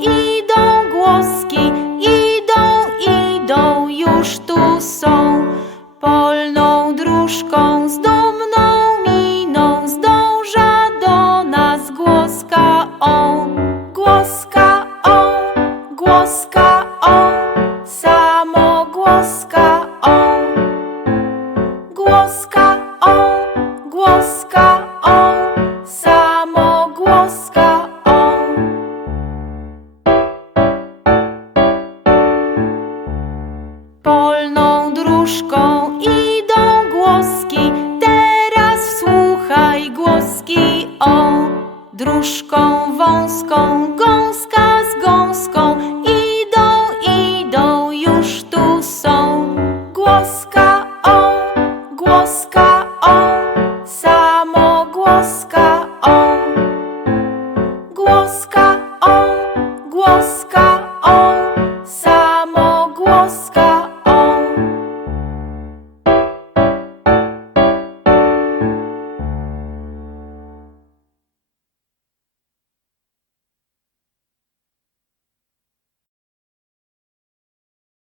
idą głoski, idą, idą, już tu są. Polną dróżką z dumną miną zdąża do nas głoska on, głoska on, głoska on, samo głoska on. Głoska on, głoska Polną dróżką idą głoski, teraz wsłuchaj głoski o. Dróżką wąską, gąska z gąską, idą, idą, już tu są. Głoska o, głoska o, samo głoska o. Głoska o, głoska o, samo głoska